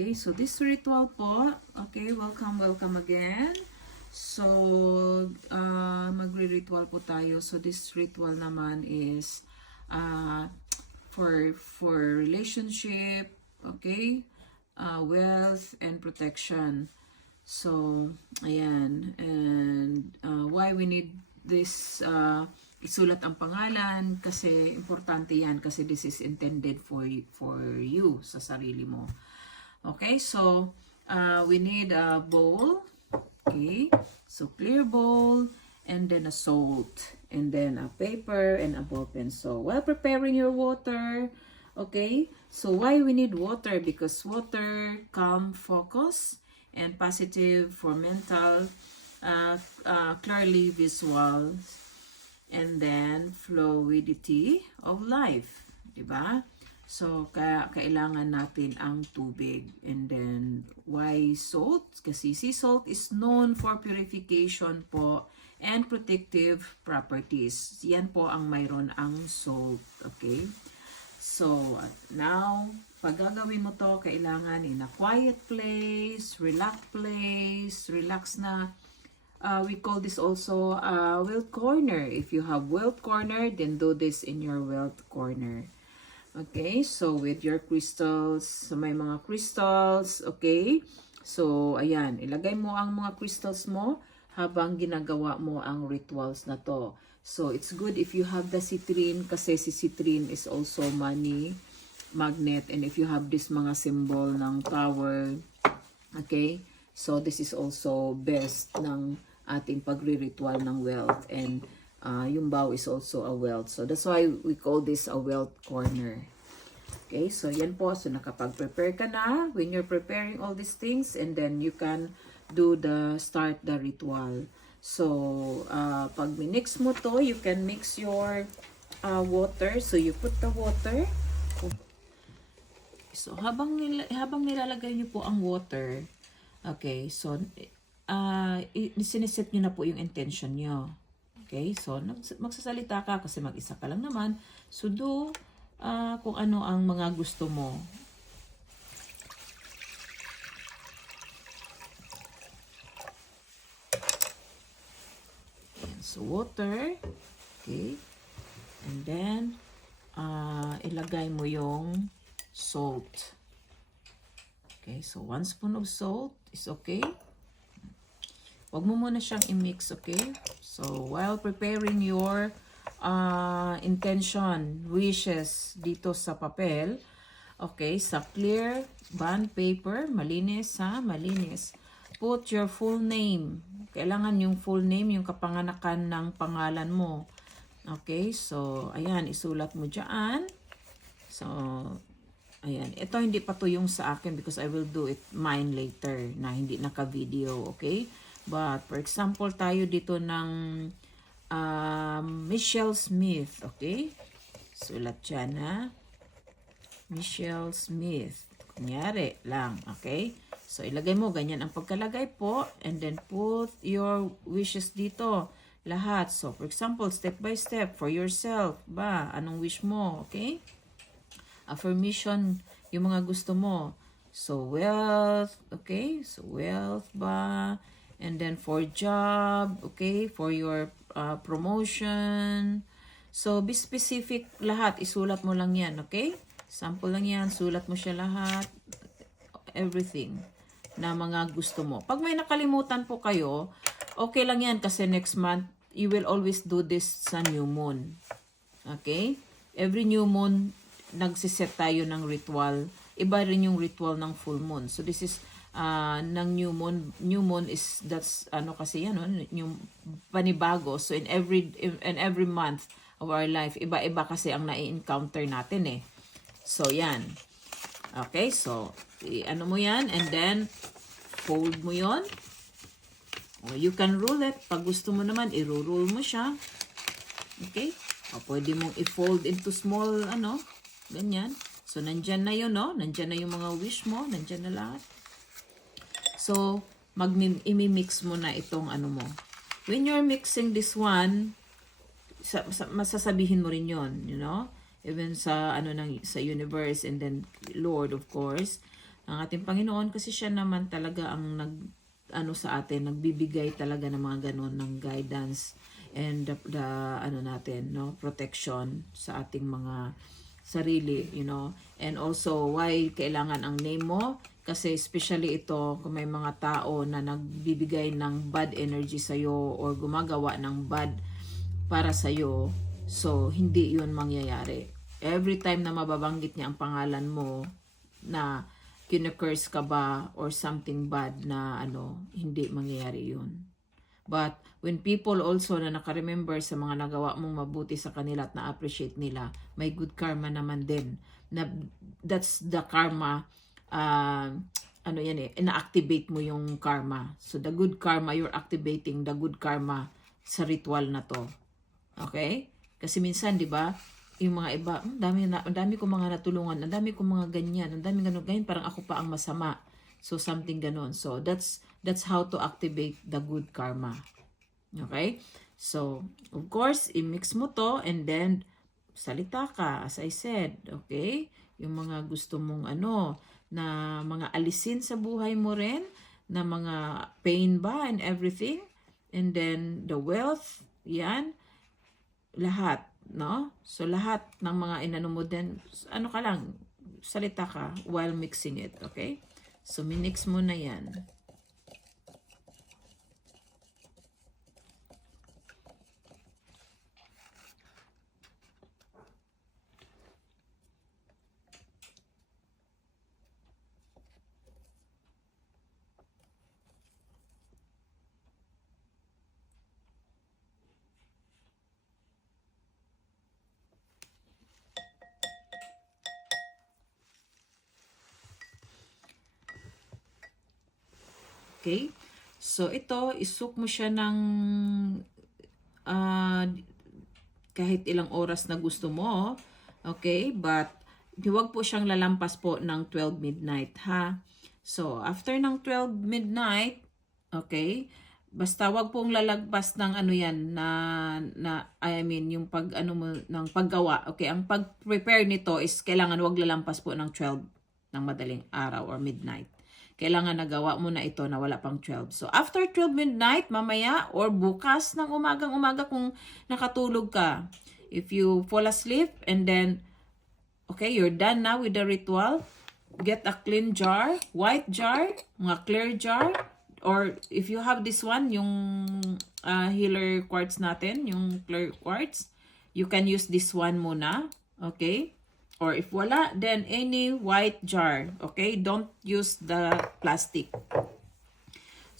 Okay, so this ritual po, okay, welcome again. So, magre-ritual po tayo. So, this ritual naman is for relationship, okay, wealth, and protection. So, ayan. And why we need this, isulat ang pangalan, kasi importante yan, kasi this is intended for you, sa sarili mo. Okay, so we need a bowl. Okay, so clear bowl, and then a salt, and then a paper and a ball pen. So while preparing your water, okay, so why we need water? Because water calm focus and positive for mental, clearly visual, and then fluidity of life, diba? So, kailangan natin ang tubig. And then, why salt? Kasi sea salt is known for purification po and protective properties. Yan po ang mayroon ang salt. Okay? So, now, pag gagawin mo to, kailangan in a quiet place, relax na. We call this also wealth corner. If you have wealth corner, then do this in your wealth corner. Okay, so with your crystals, so may mga crystals, okay? So, ayan, ilagay mo ang mga crystals mo habang ginagawa mo ang rituals na to. So, it's good if you have the citrine, kasi si citrine is also money magnet, and if you have this mga symbol ng tower, okay? So, this is also best ng ating pagre-ritual ng wealth, and yung bow is also a wealth. So, that's why we call this a wealth corner. Okay, so yan po. So, nakapag-prepare ka na when you're preparing all these things, and then you can start the ritual. So, pag minix mo to, you can mix your water. So, you put the water. So, habang nilalagay niyo po ang water, okay, so, siniset niyo na po yung intention niyo. Okay, so magsasalita ka kasi mag-isa ka lang naman. So do kung ano ang mga gusto mo. Ayan, so water. Okay. And then ilagay mo yung salt. Okay, so 1 spoon of salt is okay. Huwag mo muna siyang i-mix, okay? So, while preparing your intention, wishes dito sa papel, okay, sa clear bond paper, malinis ha, malinis. Put your full name. Kailangan yung full name, yung kapanganakan ng pangalan mo. Okay, so, ayan, isulat mo dyan. So, ayan. Ito hindi pa to yung sa akin because I will do it mine later na hindi naka-video, okay? But, for example, tayo dito ng Michelle Smith, okay? Sulat dyan, ha? Michelle Smith. Kunyari lang, okay? So, ilagay mo, ganyan ang pagkalagay po. And then, put your wishes dito. Lahat. So, for example, step by step, for yourself. Ba? Anong wish mo, okay? Affirmation, yung mga gusto mo. So, wealth, okay? So, wealth ba? And then for job, okay, for your promotion. So, be specific lahat. Isulat mo lang yan, okay? Sample lang yan. Sulat mo siya lahat. Everything na mga gusto mo. Pag may nakalimutan po kayo, okay lang yan kasi next month, you will always do this sa new moon. Okay? Every new moon, nagsiset tayo ng ritual. Iba rin yung ritual ng full moon. So, this is ng new moon is that's ano kasi yan yung panibago. So in every month of our life, iba-iba kasi ang na-encounter natin eh. So yan. Okay, so ano mo yan, and then fold mo yon. Or you can roll it. Pag gusto mo naman, i-roll mo siya. Okay? O pwede mong i-fold into small ganyan. So nandyan na yun, no? Nandyan na yung mga wish mo, nandyan na lahat. So, imi-mix mo na itong ano mo. When you're mixing this one, masasabihin mo rin yon, you know? Even sa, sa universe, and then Lord, of course. Ang ating Panginoon kasi siya naman talaga ang ano sa atin, nagbibigay talaga ng mga ganun ng guidance and the ano natin, no, protection sa ating mga sarili, you know. And also, why kailangan ang name mo? Kasi especially ito, kung may mga tao na nagbibigay ng bad energy sa'yo or gumagawa ng bad para sa'yo, so hindi yun mangyayari. Every time na mababanggit niya ang pangalan mo, na kinecurse ka ba or something bad na ano, hindi mangyayari yun. But when people also na nakaremember sa mga nagawa mong mabuti sa kanila at na-appreciate nila, may good karma naman din. Na, that's the karma, ano yan ina-activate mo yung karma. So the good karma, you're activating the good karma sa ritual na to. Okay? Kasi minsan, di ba, yung mga iba, ang dami ko mga natulungan, ang dami ko mga ganyan, ang dami ganyan, parang ako pa ang masama. So something ganon. So that's how to activate the good karma. Okay? So, of course, i-mix mo to and then salita ka, as I said. Okay? Yung mga gusto mong ano, na mga alisin sa buhay mo rin, na mga pain ba and everything. And then the wealth, yan, lahat, no? So lahat ng mga inano mo din, ano ka lang, salita ka while mixing it, okay? So minix mo na yan. Okay? So, ito, isuk mo siya ng kahit ilang oras na gusto mo. Okay? But, huwag po siyang lalampas po ng 12 midnight, ha? So, after ng 12 midnight, okay, basta wag pong lalagpas ng ano yan I mean yung pag ano mo ng paggawa. Okay, ang pag-prepare nito is kailangan wag lalampas po ng 12 ng madaling araw or midnight. Kailangan nagawa mo na ito na wala pang 12. So after 12 midnight mamaya or bukas ng umagang-umaga kung nakatulog ka. If you fall asleep and then okay, you're done now with the ritual. Get a clean jar, white jar, mga clear jar. Or if you have this one, yung healer quartz natin, yung clear quartz, you can use this one muna, okay? Or if wala, then any white jar, okay? Don't use the plastic.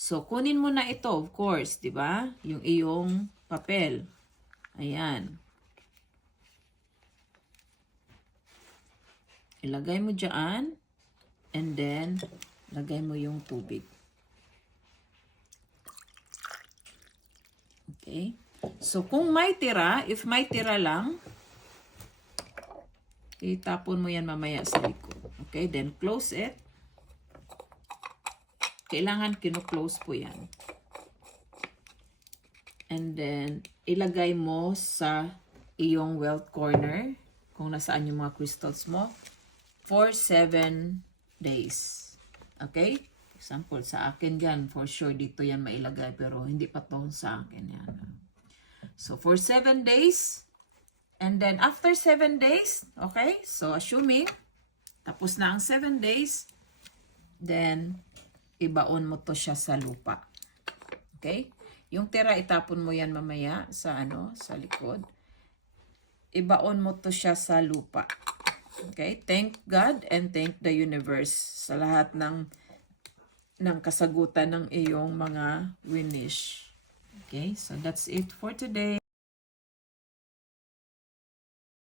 So, kunin mo na ito, of course, di ba? Yung iyong papel. Ayan. Ilagay mo dyan, and then, lagay mo yung tubig. Okay? So, kung may tira, if may tira lang, itapon mo yan mamaya sa likod. Okay? Then, close it. Kailangan kino-close po yan. And then, ilagay mo sa iyong wealth corner, kung nasaan yung mga crystals mo, for 7 days. Okay? Example, sa akin dyan, for sure, dito yan mailagay, pero hindi pa to sa akin yan. So, for 7 days, and then after 7 days, okay, so assuming, tapos na ang 7 days, then, ibaon mo to siya sa lupa. Okay? Yung tira, itapon mo yan mamaya sa ano, sa likod. Ibaon mo to siya sa lupa. Okay? Thank God and thank the universe sa lahat ng kasagutan ng iyong mga winish. Okay? So, that's it for today.